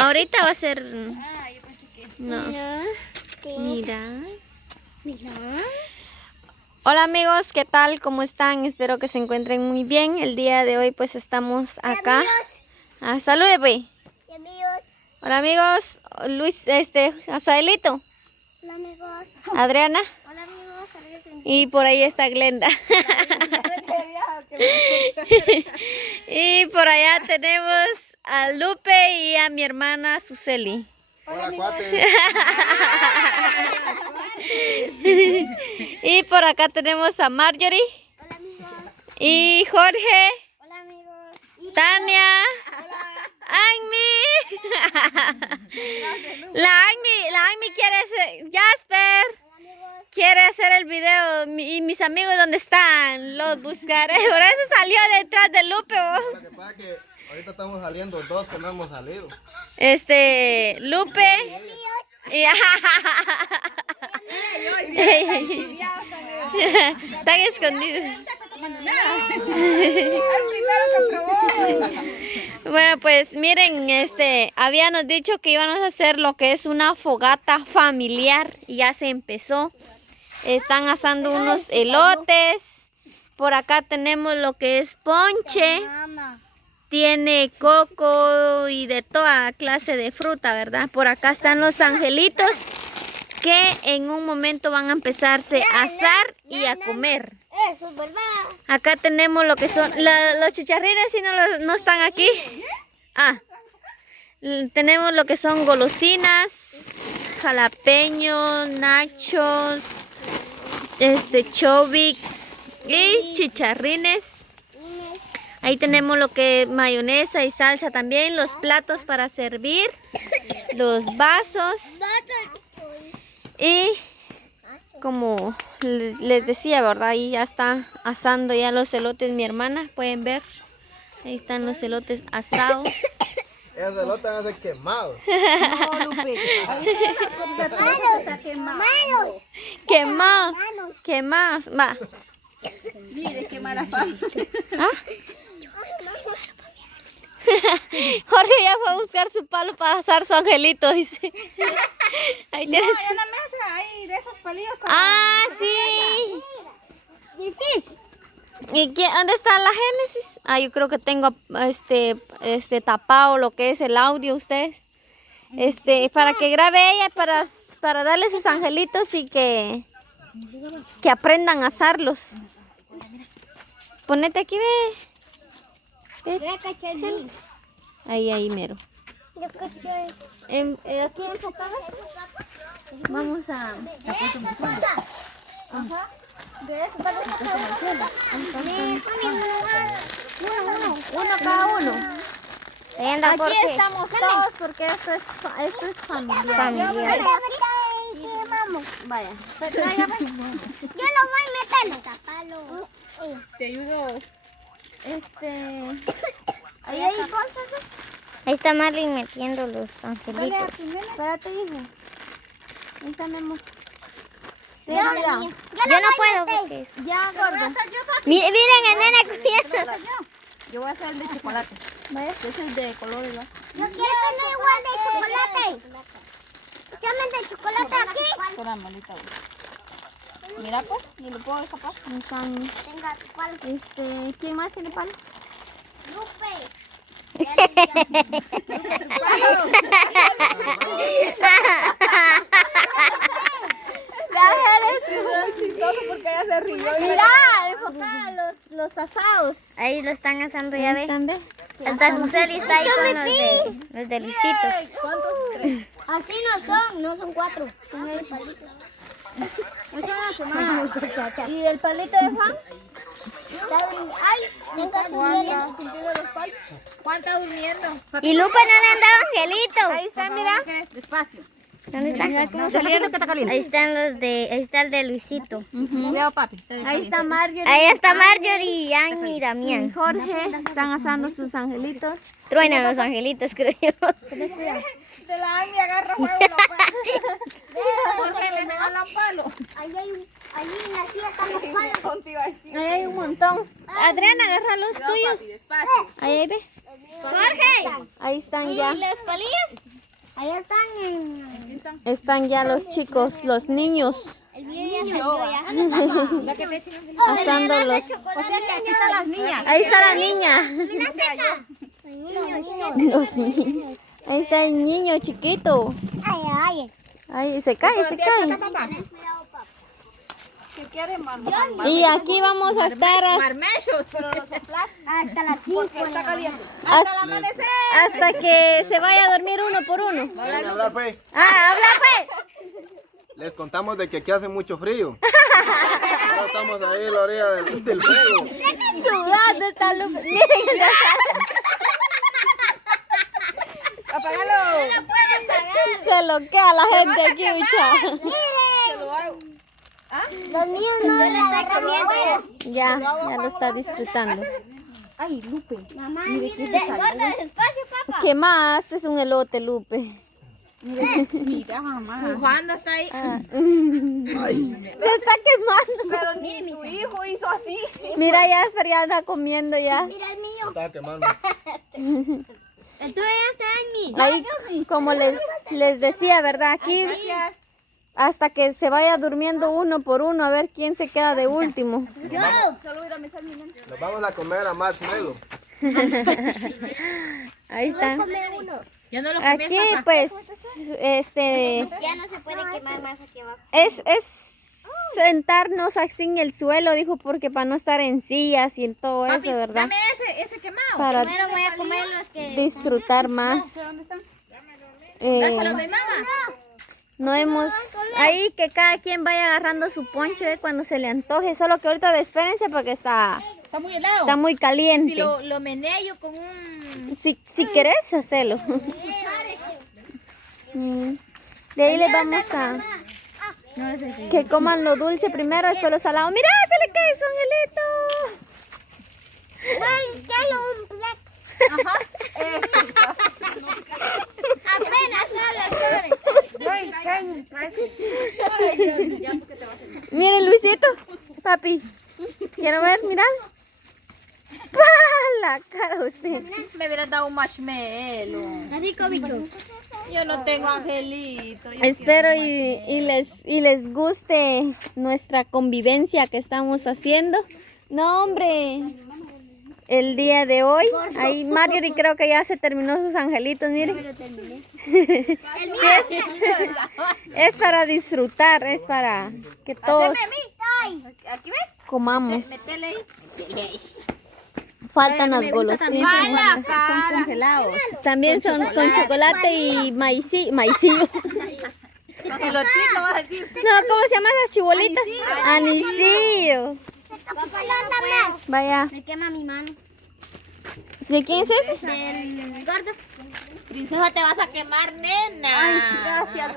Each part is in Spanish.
Ahorita va a ser... Ah, yo pensé que... No. Mira. Mira. Hola amigos, ¿qué tal? ¿Cómo están? Espero que se encuentren muy bien. El día de hoy pues estamos acá. Ah, salude pues. Amigos. Hola amigos. Luis, Azaelito. Hola amigos. Adriana. Hola amigos. Y por ahí está Glenda. Y por allá tenemos a Lupe y a mi hermana Suseli. Hola, cuate. Y por acá tenemos a Marjorie. Hola amigos. Y Jorge. Hola amigos. Tania. Agmi. La Agmi quiere ser... Jasper. Quiere hacer el video. Y mis amigos, ¿dónde están? Los buscaré. Por eso salió detrás de Lupe. Lo que pasa es que ahorita estamos saliendo dos que no hemos salido. Lupe. Y... Están escondidos. Bueno, pues miren, habíamos dicho que íbamos a hacer lo que es una fogata familiar y ya se empezó. Están asando unos elotes. Por acá tenemos lo que es ponche. Tiene coco y de toda clase de fruta, ¿verdad? Por acá están los angelitos que en un momento van a empezarse a asar y a comer. Eso es verdad. Acá tenemos lo que son los chicharrines, si no están aquí. Tenemos lo que son golosinas, jalapeños, nachos, chobix y chicharrines. Ahí tenemos lo que es mayonesa y salsa también, los platos para servir, los vasos. Y como les decía, ¿verdad? Ahí ya está asando ya los elotes mi hermana, pueden ver. Ahí están los elotes asados. Esos elotes van a ser quemados. No, Lupe. Quemados, va. Mire, qué mala fama. Jorge ya fue a buscar su palo para asar su angelito, dice. Ahí No, tienes. en la mesa hay de esos palillos. Sí. ¿Y dónde está la Génesis? Yo creo que tengo tapado lo que es el audio ustedes. Para que grabe ella, para darle sus angelitos y que aprendan a asarlos. Ponete aquí, ve. Ahí mero. Aquí enfocada. Vamos a... Uno cada uno. Aquí estamos todos porque esto es familiar. Vaya. Yo lo voy a meter. Tapalo. Te ayudo. Ahí está Marlene metiendo los angelitos. Espérate, hijo. Ahí tenemos. Yo no puedo porque Ya, gordo. miren el nene que fiesta. Yo voy a hacer el de chocolate. Ese es de colores, ¿no? Yo quiero tener igual de chocolate. Llamen de chocolate aquí. Espera, malita. Mira pues, ni lo puedo escapar. Tenga palo. ¿Quién más tiene palo? Lupe. Porque ella se rió. Mira, enfocada los asados. Ahí lo están asando ya, ve. Hasta Suseli está ahí con los de Luisito. ¿Cuántos crees? Así no son 4. ¿Y el palito de Juan? Ay, venga subiendo. ¿Cuánto durmiendo? Y Lupe no le han dado angelito. Ahí está, mira. Despacio. ¿Dónde están? Ahí está el de Luisito. Leo, papi. Ahí está Marjorie. Ahí está Marjorie y Agni y Damián. Jorge están asando sus angelitos. Truenan los angelitos, creo yo. De la Andy agarra fuego. Jorge le regala un palo. Ahí en la silla están los palos. Contigo así. Ahí hay un montón. Adriana, agarra los tuyos. Despacio. Ahí ve. Jorge. Ahí están ya. ¿Y los palillos? Ahí están. Están ya los chicos, los niños, El mío ya salió ya. asándolos. O sea que aquí están las niñas. Ahí está la niña. Mira seca. Niños. Los niños. Ahí está el niño chiquito. Ay. Ahí se cae, se cae. ¿Qué quiere, Y aquí vamos a estar marmechos, pero los de plástico. Hasta las 5. Está caliente. hasta que se vaya a dormir uno por uno. Ven a hablar, pues. Ah, habla pues. Les contamos de que aquí hace mucho frío. Ahora estamos ahí en la orilla del fuego. Sudando está Lupe. Miren el de acá. Apágalo. Se lo queda la gente aquí, mucha. Los míos no le están comiendo. Ya lo está disfrutando. Ay, Lupe. Mamá, gorda, despacio, papá. ¿Qué más? Este es un elote, Lupe. Mira, mamá. Pujando está ahí. Se está quemando. Pero ni su hijo hizo así. Mira, ya anda comiendo ya. Mira el mío. Está quemando. El tuyo ya está en mí. Ahí, como les decía, ¿verdad? Aquí hasta que se vaya durmiendo uno por uno, a ver quién se queda de último. Nos vamos a comer a marshmallow. Ahí está. Comer uno. Ya no lo Aquí, pues, Ya no se puede quemar más aquí abajo. es sentarnos así en el suelo, dijo, porque para no estar en sillas y en todo eso, ¿verdad? Dame ese quemado. Para Primero voy a comer los que... disfrutar más. ¿Dónde están? Eh, mi mamá. no hemos... Ahí que cada quien vaya agarrando su poncho cuando se le antoje, solo que ahorita espérense porque está Está muy helado. Está muy caliente. Si lo meneo con un... Si querés, hacelo. De ahí les vamos a... Que coman lo dulce primero, después lo salado. ¡Mira, se le cae su angelito! ¡Ay, ya lo Apenas Miren, Luisito, papi. Quiero ver, mira. La cara usted. Me hubieras dado un marshmallow. Rico, bicho. Yo no tengo angelito. Espero y les guste nuestra convivencia que estamos haciendo. No, hombre. El día de hoy. Ahí Marjorie creo que ya se terminó sus angelitos, miren. Es para disfrutar, es para que todos Aquí ves. comamos. Métele ahí. Faltan las golosinas. Son congelados. También son con chocolate y maicillo. Elotito vas a decir. No, ¿cómo se llaman esas chibolitas? Anicillo. Vaya. Me quema mi mano. ¿De quién es ese? Del gordo. Princesa, te vas a quemar, nena. Gracias.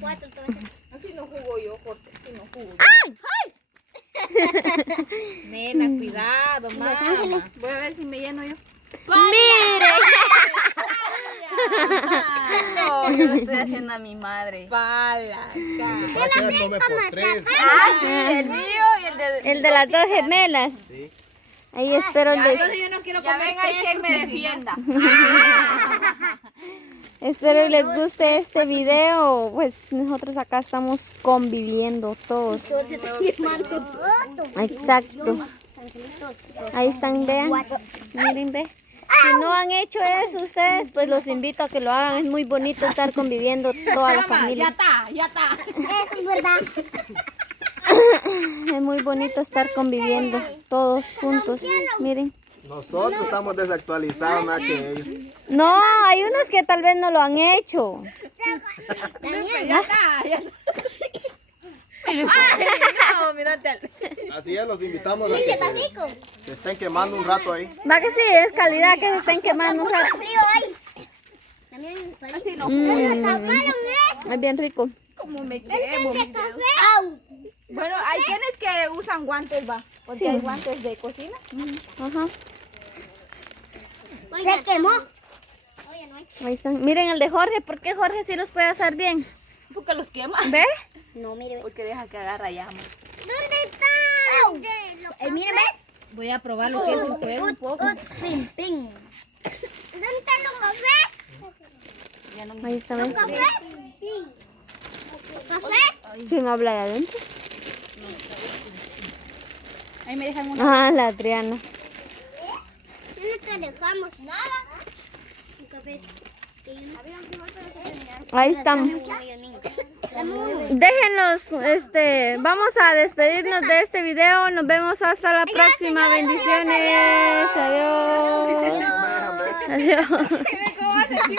4, Así no jugo yo, Jorge. Así no jugo. ¡Ay! Nena, cuidado, mamá. Voy a ver si me lleno yo. ¡Mire! No, yo lo estoy haciendo a mi madre. Pala. Come por 3. Sí, el mío y el de las dos gemelas. Sí. Ahí espero Entonces yo no quiero comer. quien me defienda. Espero les guste este video. Pues nosotros acá estamos conviviendo todos. Exacto. Ahí están, vean. Miren, ve. Si no han hecho eso ustedes, pues los invito a que lo hagan. Es muy bonito estar conviviendo toda la familia. Ya está. Eso es verdad. Es muy bonito estar conviviendo todos juntos. Miren. Nosotros estamos desactualizados más que ellos. No, hay unos que tal vez no lo han hecho. Ya está. Ay, no, mírate. Así es, los invitamos a que se estén quemando un rato ahí. Va que sí, es calidad que se estén quemando un rato. Frío ahí. También así no. Es bien rico. Como me quemo. Au. Bueno, hay quienes que usan guantes, va. Porque Sí. hay guantes de cocina. Ajá. Se quemó. Oye, no hay. Ahí están. Miren el de Jorge. ¿Por qué Jorge sí los puede hacer bien? Porque los quema. ¿Ve? No, mire. Porque deja que agarra llama. ¿Dónde está? Míreme. Voy a probar lo que es el juego un poco. Ping, ping. ¿Dónde están los cafés? Ahí está, ¿ves? ¿Café? ¿Café? ¿Quién habla ahí adentro? Ahí me dejan una. Ah, la Adriana. No te dejamos nada. Café. Ahí estamos. Déjenos, vamos a despedirnos de este video. Nos vemos hasta la próxima. Bendiciones. Adiós. Adiós. ¿Cómo hace aquí,